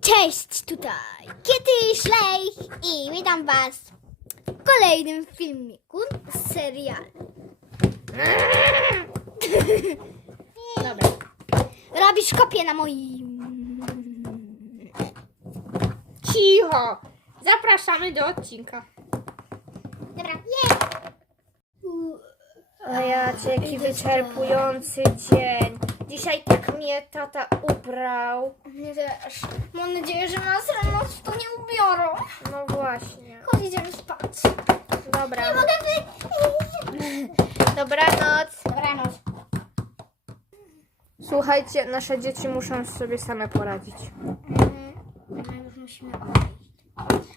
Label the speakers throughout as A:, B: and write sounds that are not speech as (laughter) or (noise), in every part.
A: Cześć, tutaj Kitty Schleich i witam was w kolejnym filmiku z serialu. Dobra. Robisz kopię na moim...
B: Cicho! Zapraszamy do odcinka.
A: Dobra, nie!
B: O ja, jaki wyczerpujący dzień. Dzisiaj tak mnie tata ubrał.
A: Mnie też. Mam nadzieję, że nas rano to nie ubiorą.
B: No właśnie.
A: Chodź, idziemy spać.
B: Dobra.
A: Nie mogę wy... (laughs)
B: Dobranoc.
A: Dobranoc.
B: Słuchajcie, nasze dzieci muszą sobie same poradzić.
A: Mhm. My już musimy odejść.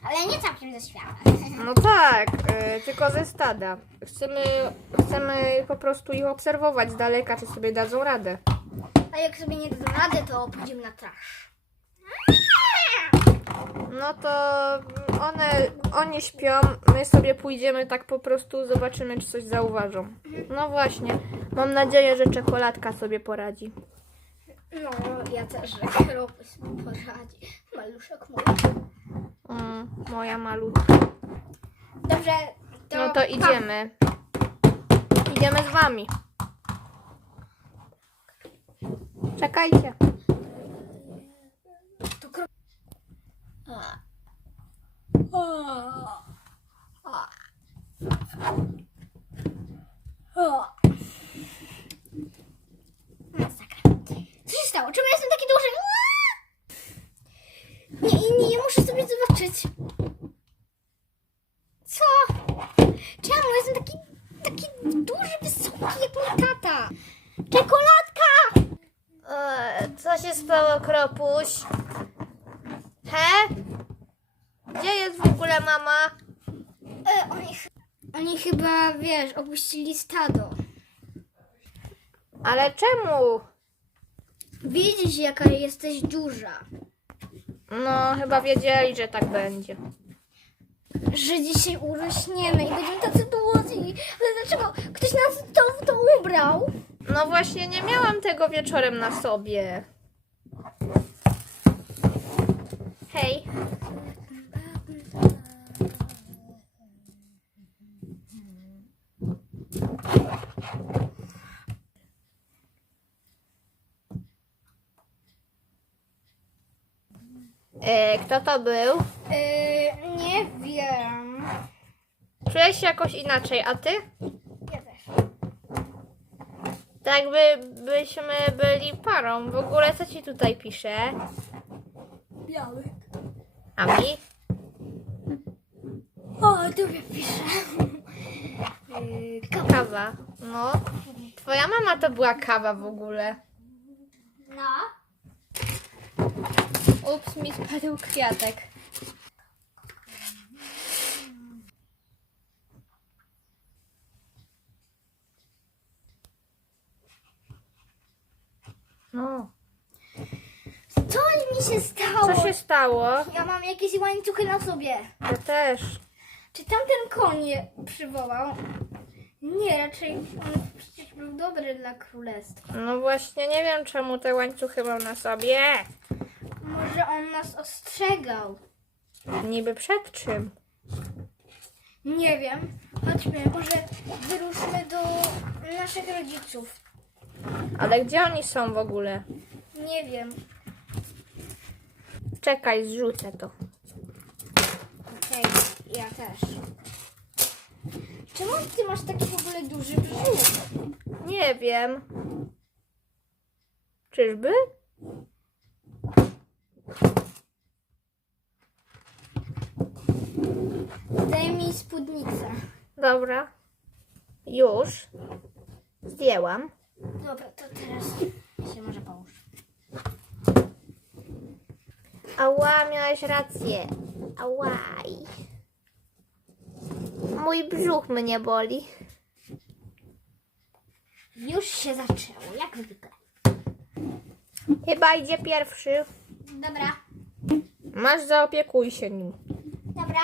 A: Ale nie całkiem ze świata.
B: No tak, y, tylko ze stada. Chcemy, chcemy po prostu ich obserwować z daleka, czy sobie dadzą radę.
A: A jak sobie nie dadzą rady, to pójdziemy na trash.
B: No to one, oni śpią, my sobie pójdziemy tak po prostu, zobaczymy, czy coś zauważą. No właśnie, mam nadzieję, że czekoladka sobie poradzi.
A: No, ja też, że sobie poradzi. Maluszek mój.
B: Mm, moja malutka.
A: Dobrze, to...
B: No to idziemy. Idziemy z wami. Czekajcie.
A: To kro... Masakra. Co się stało? Czemu ja jestem taki duży? Nie, nie, nie muszę sobie zobaczyć. Co? Czemu jestem taki, taki duży, wysoki jak mój tata? Czekoladka!
B: Co się stało, Kropuś? He? Gdzie jest w ogóle mama?
A: E, oni, ch- oni chyba, wiesz, opuścili stado.
B: Ale czemu?
A: Widzisz, jaka jesteś duża.
B: No, chyba wiedzieli, że tak będzie.
A: Że dzisiaj urośniemy i będziemy tacy dłodzi. Ale dlaczego ktoś nas to, to ubrał?
B: No właśnie, nie miałam tego wieczorem na sobie. Hej. E, kto to był?
A: E, nie wiem.
B: Czuję się jakoś inaczej, a ty? Tak by byśmy byli parą. W ogóle co ci tutaj pisze?
A: Biały.
B: A mi?
A: O, tu mnie pisze. E, (laughs) kawa.
B: Kawa. No. Twoja mama to była kawa w ogóle.
A: No.
B: Ups, mi spadł kwiatek. No.
A: Co mi się stało?
B: Co się stało?
A: Ja mam jakieś łańcuchy na sobie.
B: Ja też.
A: Czy tamten koń je przywołał? Nie, raczej on przecież był dobry dla królestwa.
B: No właśnie, nie wiem czemu te łańcuchy mam na sobie.
A: Może on nas ostrzegał.
B: Niby przed czym?
A: Nie wiem. Chodźmy, może wyruszmy do naszych rodziców.
B: Ale gdzie oni są w ogóle?
A: Nie wiem.
B: Czekaj, zrzucę to.
A: Okej, ja też. Czemu ty masz taki w ogóle duży brzuch?
B: Nie wiem. Czyżby?
A: Daj mi spódnicę.
B: Dobra. Już. Zdjęłam.
A: Dobra, to teraz się może połóż.
B: Ała, miałaś rację. Ałaj. Mój brzuch mnie boli.
A: Już się zaczęło, jak zwykle.
B: Chyba idzie pierwszy.
A: Dobra,
B: Masz zaopiekuj się nim.
A: dobra.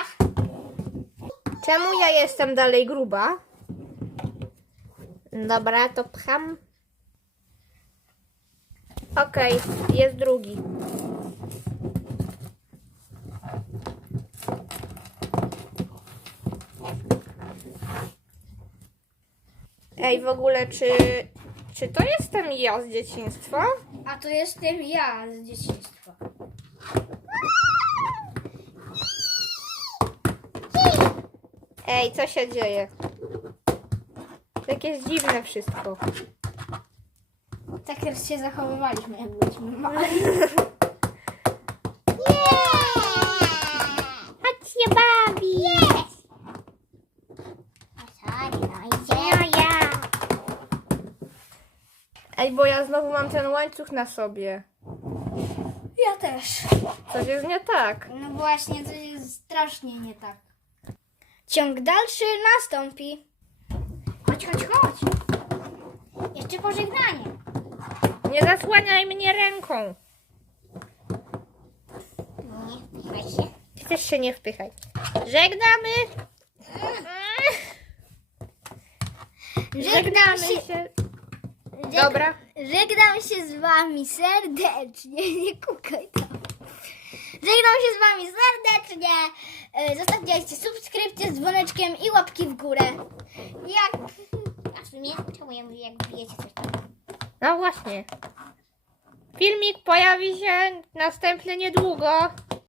B: Czemu ja jestem dalej gruba? Dobra, to pcham. Okej, okay, jest drugi. Ej, w ogóle, czy, czy to jestem ja z dzieciństwa?
A: A to jestem ja z dzieciństwa.
B: Ej, co się dzieje? Jakieś dziwne wszystko.
A: Tak też się zachowywaliśmy, jak byliśmy mali. (laughs)
B: Chodź się bawić! Ja, ja. Ej, bo ja znowu mam ten łańcuch na sobie.
A: Ja też.
B: Coś jest nie tak.
A: No właśnie, to jest strasznie nie tak. Ciąg dalszy nastąpi. Chodź, chodź, chodź. Jeszcze pożegnanie.
B: Nie zasłaniaj mnie ręką.
A: Nie, wpychaj się.
B: Ty też się nie wpychaj. Żegnamy.
A: Żegnam się, żeg-
B: Dobra.
A: Żegnam się z wami serdecznie. (laughs) Nie kukaj tam. Żegnam się z wami serdecznie. E, subskrypcję z dzwoneczkiem i łapki w górę. Jak... A w sumie czemu ja mówię, jak bijecie coś tam?
B: No właśnie. Filmik pojawi się następny niedługo.